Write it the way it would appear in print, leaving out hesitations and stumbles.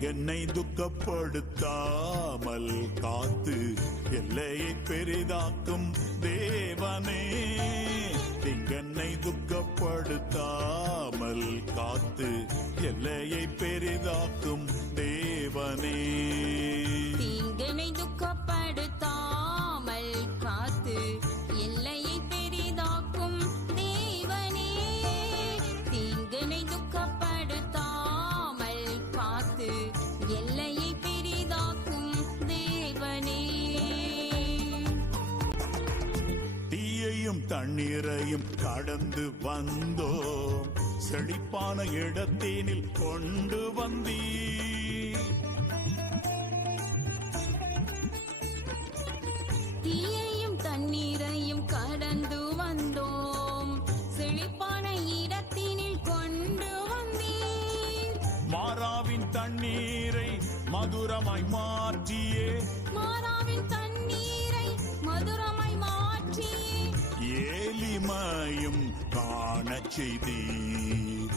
திங்கென்னை துக்கப்படுத்தாமல் காத்து எல்லையை பெரிதாக்கும் தேவனே. திங்கென்னை துக்கப்படுத்தாமல் காத்து எல்லையை பெரிதாக்கும் தேவனே. தீங்கனை துக்கப்படுத்தாமல் காத்து எல்லையை பெரிதாக்கும் தேவனே. தீங்கனை துக்கப்படுத்தாமல் காத்து எல்லையை பெரிதாக்கும் தேவனே. தீயையும் தண்ணீரையும் கடந்து வந்தோம், செழிப்பான இடத்தேனில் கொண்டு வந்தீர். தீயையும் தண்ணீரையும் கடந்து வந்தோம், செழிப்பான இடத்தினில் கொண்டு வந்தீர். மாறாவின் தண்ணீரை மதுரமாய் மாற்றியே, மாறாவின் தண்ணீரை மதுரமாய் மாற்றி ஏலிமையும் காணச் செய்தீர்.